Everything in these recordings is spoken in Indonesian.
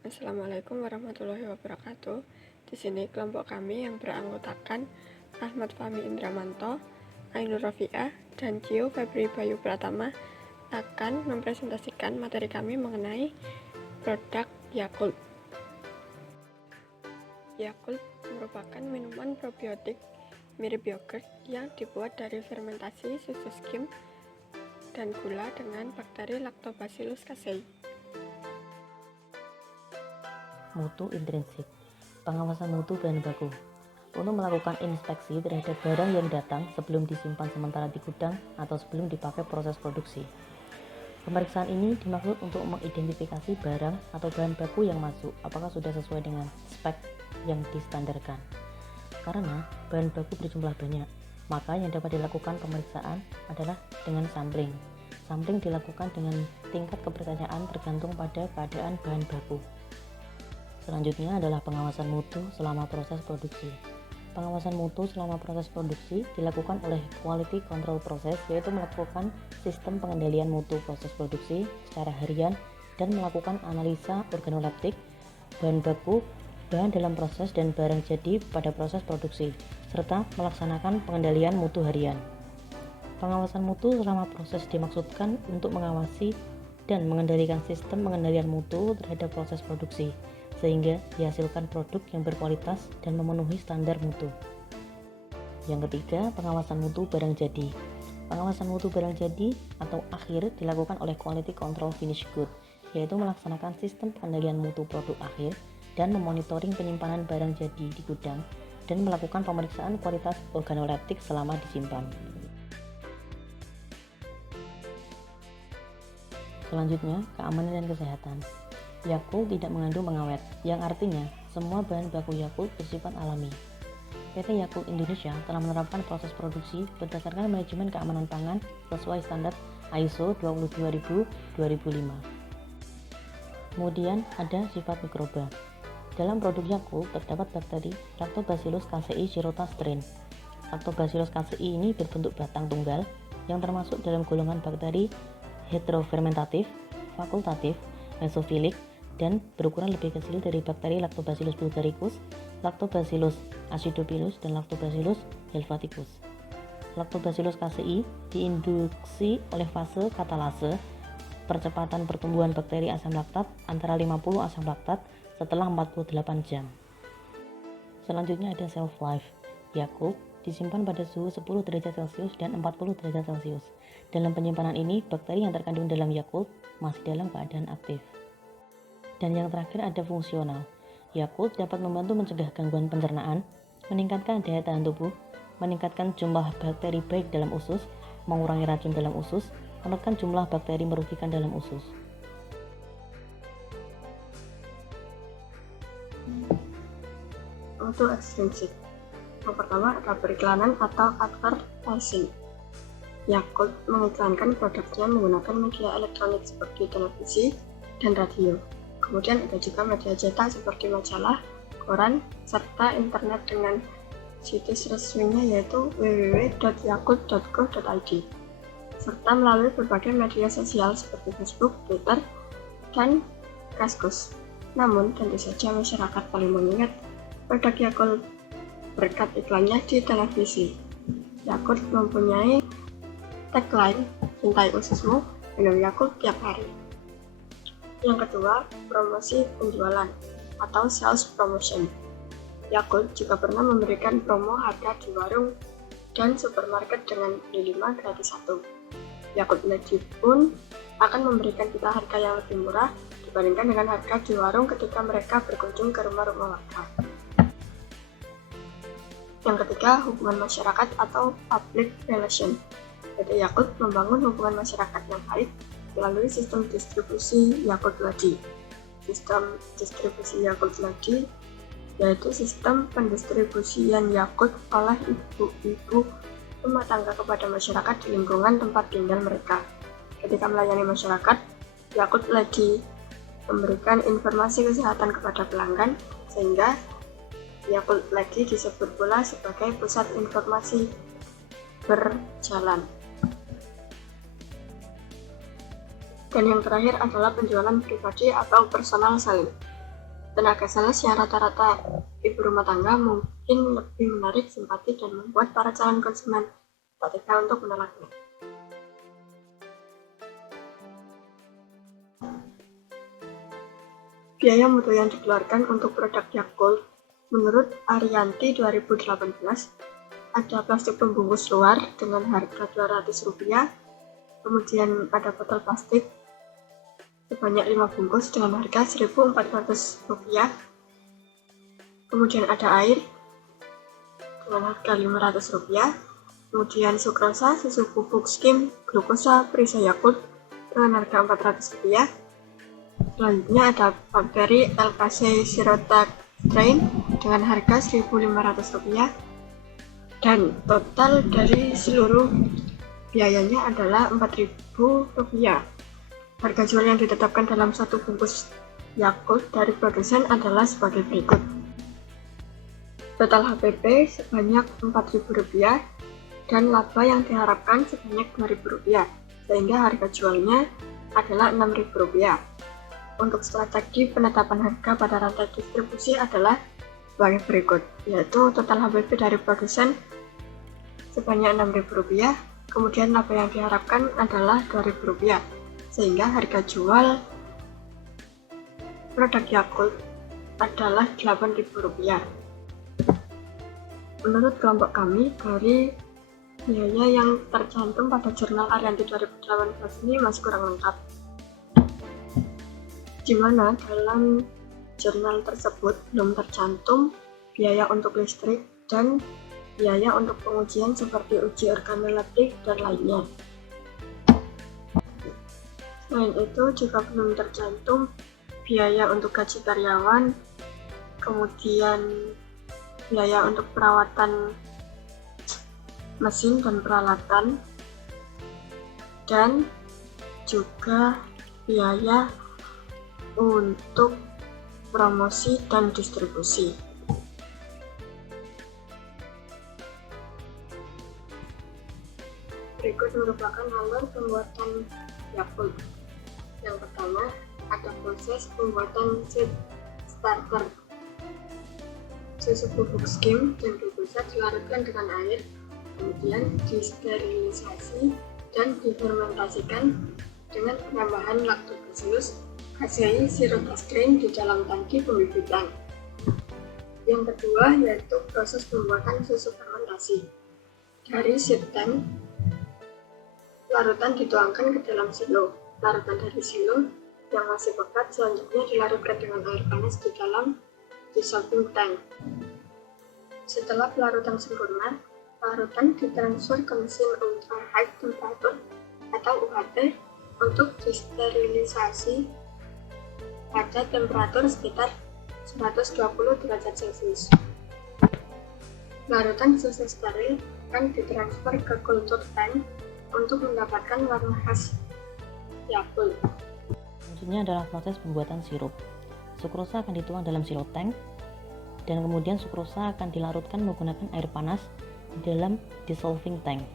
Assalamualaikum warahmatullahi wabarakatuh. Di sini kelompok kami yang beranggotakan Ahmad Fahmi Indramanto, Ainur Rafi'ah, dan Cio Febri Bayu Pratama akan mempresentasikan materi kami mengenai produk Yakult. Yakult merupakan minuman probiotik mirip yogurt yang dibuat dari fermentasi susu skim dan gula dengan bakteri Lactobacillus casei. Mutu intrinsik, pengawasan mutu bahan baku. Untuk melakukan inspeksi terhadap barang yang datang sebelum disimpan sementara di gudang atau sebelum dipakai proses produksi. Pemeriksaan ini dimaksud untuk mengidentifikasi barang atau bahan baku yang masuk apakah sudah sesuai dengan spek yang distandarkan. Karena bahan baku berjumlah banyak, maka yang dapat dilakukan pemeriksaan adalah dengan sampling. Sampling dilakukan dengan tingkat kepercayaan tergantung pada keadaan bahan baku. Selanjutnya adalah pengawasan mutu selama proses produksi. Pengawasan mutu selama proses produksi dilakukan oleh Quality Control Process, yaitu melakukan sistem pengendalian mutu proses produksi secara harian dan melakukan analisa organoleptik, bahan baku, bahan dalam proses dan barang jadi pada proses produksi, serta melaksanakan pengendalian mutu harian. Pengawasan mutu selama proses dimaksudkan untuk mengawasi dan mengendalikan sistem pengendalian mutu terhadap proses produksi, sehingga dihasilkan produk yang berkualitas dan memenuhi standar mutu. Yang ketiga, pengawasan mutu barang jadi. Pengawasan mutu barang jadi atau akhir dilakukan oleh Quality Control Finished Good, yaitu melaksanakan sistem pengendalian mutu produk akhir dan memonitoring penyimpanan barang jadi di gudang dan melakukan pemeriksaan kualitas organoleptik selama disimpan. Selanjutnya, keamanan dan kesehatan. Yakult tidak mengandung pengawet, yang artinya semua bahan baku Yakult bersifat alami. PT Yakult Indonesia telah menerapkan proses produksi berdasarkan manajemen keamanan pangan sesuai standar ISO 22000-2005. Kemudian ada sifat mikroba. Dalam produk Yakult terdapat bakteri Lactobacillus casei shirota strain. Lactobacillus casei ini berbentuk batang tunggal yang termasuk dalam golongan bakteri heterofermentatif, fakultatif, mesofilik, dan berukuran lebih kecil dari bakteri Lactobacillus bulgaricus, Lactobacillus acidophilus, dan Lactobacillus helvaticus. Lactobacillus casei diinduksi oleh fase katalase, percepatan pertumbuhan bakteri asam laktat antara 50 asam laktat setelah 48 jam. Selanjutnya ada shelf life. Yakult disimpan pada suhu 10 derajat Celcius dan 40 derajat Celcius. Dalam penyimpanan ini, bakteri yang terkandung dalam Yakult masih dalam keadaan aktif. Dan yang terakhir ada fungsional. Yakult dapat membantu mencegah gangguan pencernaan, meningkatkan daya tahan tubuh, meningkatkan jumlah bakteri baik dalam usus, mengurangi racun dalam usus, menekan jumlah bakteri merugikan dalam usus. Mutu ekstrinsik. Yang pertama ada periklanan atau advertising. Yakult mengiklankan produknya menggunakan media elektronik seperti televisi dan radio. Kemudian ada juga media cetak seperti majalah, koran, serta internet dengan situs resminya yaitu www.yakult.co.id, serta melalui berbagai media sosial seperti Facebook, Twitter, dan Kaskus. Namun, tentu saja masyarakat paling mengingat produk Yakult berkat iklannya di televisi. Yakult mempunyai tagline, "Cintai ususmu, minum Yakult tiap hari." Yang kedua, promosi penjualan atau sales promotion. Yakult juga pernah memberikan promo harga di warung dan supermarket dengan beli 5 gratis 1. Yakult Magic pun akan memberikan kita harga yang lebih murah dibandingkan dengan harga di warung ketika mereka berkunjung ke rumah-rumah warga. Yang ketiga, hubungan masyarakat atau public relation. PT Yakult membangun hubungan masyarakat yang baik melalui sistem distribusi Yakult Ladi. Sistem distribusi Yakult Ladi yaitu sistem pendistribusian Yakult oleh ibu-ibu rumah tangga kepada masyarakat di lingkungan tempat tinggal mereka. Ketika melayani masyarakat, Yakult Ladi memberikan informasi kesehatan kepada pelanggan, sehingga Yakult Ladi disebut pula sebagai pusat informasi berjalan. Dan yang terakhir adalah penjualan pribadi atau personal selling. Tenaga sales yang rata-rata ibu rumah tangga mungkin lebih menarik simpati dan membuat para calon konsumen tak tega untuk menolaknya. Biaya mutu yang dikeluarkan untuk produk Yakult menurut Arianti 2018 ada plastik pembungkus luar dengan harga Rp200, kemudian ada botol plastik sebanyak 5 bungkus dengan harga Rp1.400, kemudian ada air dengan harga Rp500, kemudian sukrosa, susu bubuk skim, glukosa, perisa Yakult dengan harga Rp400. Selanjutnya ada bakteri LKC Strain dengan harga Rp1.500, dan total dari seluruh biayanya adalah Rp4.000. Harga jual yang ditetapkan dalam satu bungkus Yakult dari produsen adalah sebagai berikut. Total HPP sebanyak Rp4.000 dan laba yang diharapkan sebanyak Rp2.000, sehingga harga jualnya adalah Rp6.000. Untuk strategi penetapan harga pada rantai distribusi adalah sebagai berikut, yaitu total HPP dari produsen sebanyak Rp6.000, kemudian laba yang diharapkan adalah Rp2.000, sehingga harga jual produk Yakult adalah Rp8.000. Menurut kelompok kami, dari biaya yang tercantum pada jurnal Arianti 2018 ini masih kurang lengkap, di mana dalam jurnal tersebut belum tercantum biaya untuk listrik dan biaya untuk pengujian seperti uji organoleptik dan lainnya. Selain itu juga belum tercantum biaya untuk gaji karyawan, kemudian biaya untuk perawatan mesin dan peralatan, dan juga biaya untuk promosi dan distribusi. Berikut merupakan alur pembuatan Yakult. Yang pertama, ada proses pembuatan seed starter. Susu bubuk skim dan glukosa dilarutkan dengan air, kemudian disterilisasi dan difermentasikan dengan penambahan lactobacillus casei sirotastrin di dalam tangki pembibitan. Yang kedua yaitu proses pembuatan susu fermentasi. Dari seed tank, larutan dituangkan ke dalam silo. Larutan dari silo yang masih pekat selanjutnya dilarutkan dengan air panas di dalam dissolving tank. Setelah pelarutan sempurna, larutan ditransfer ke mesin ultra high temperature atau UHT untuk disterilisasi pada temperatur sekitar 120 derajat Celcius. Larutan susu steril akan ditransfer ke culture tank untuk mendapatkan warna khas Yakult. Selanjutnya adalah proses pembuatan sirup. Sukrosa akan dituang dalam silo tank, dan kemudian sukrosa akan dilarutkan menggunakan air panas di dalam dissolving tank.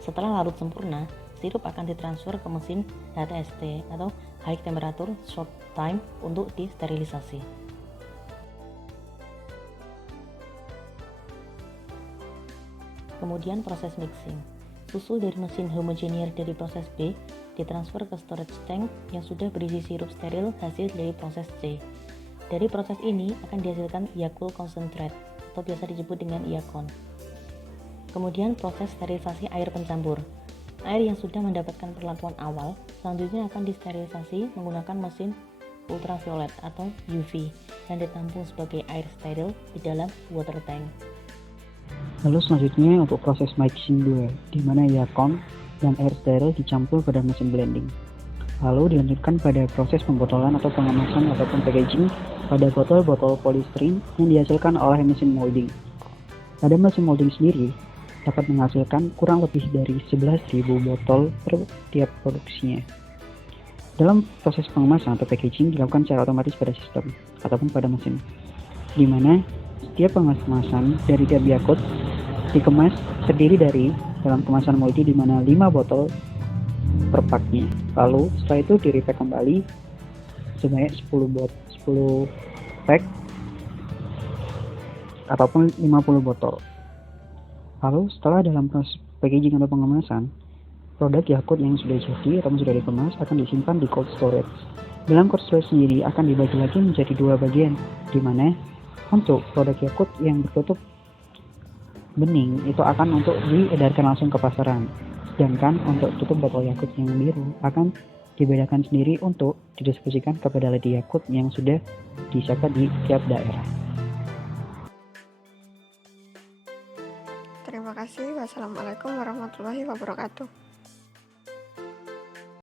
Setelah larut sempurna, sirup akan ditransfer ke mesin HTST atau High Temperature Short Time untuk disterilisasi. Kemudian proses mixing. Susu dari mesin homogenier dari proses B ditransfer ke storage tank yang sudah berisi sirup steril hasil dari proses C. Dari proses ini akan dihasilkan Yakult concentrate atau biasa disebut dengan Yakon. Kemudian proses sterilisasi air pencampur. Air yang sudah mendapatkan perlakuan awal selanjutnya akan disterilisasi menggunakan mesin ultraviolet atau UV dan ditampung sebagai air steril di dalam water tank. Lalu selanjutnya untuk proses mixing 2, di mana Yakon dan air steril dicampur pada mesin blending. Lalu dilanjutkan pada proses pembotolan atau pengemasan ataupun packaging pada botol-botol polistirin yang dihasilkan oleh mesin molding. Pada mesin molding sendiri dapat menghasilkan kurang lebih dari 11.000 botol per tiap produksinya. Dalam proses pengemasan atau packaging dilakukan secara otomatis pada sistem ataupun pada mesin, di mana setiap pengemasan dari tiap Yakult dikemas terdiri dari dalam kemasan multi di mana 5 botol per paknya. Lalu setelah itu di-repack kembali sebanyak 10 pack ataupun 50 botol. Lalu setelah dalam proses packaging atau pengemasan, produk Yakult yang sudah jadi atau sudah dikemas akan disimpan di cold storage. Dalam cold storage sendiri akan dibagi lagi menjadi dua bagian, di mana untuk produk Yakult yang bertutup bening itu akan untuk diedarkan langsung ke pasaran. Sedangkan untuk tutup botol Yakult yang biru akan dibedakan sendiri untuk didistribusikan kepada lady Yakult yang sudah disiapkan di tiap daerah. Terima kasih. Wassalamualaikum warahmatullahi wabarakatuh.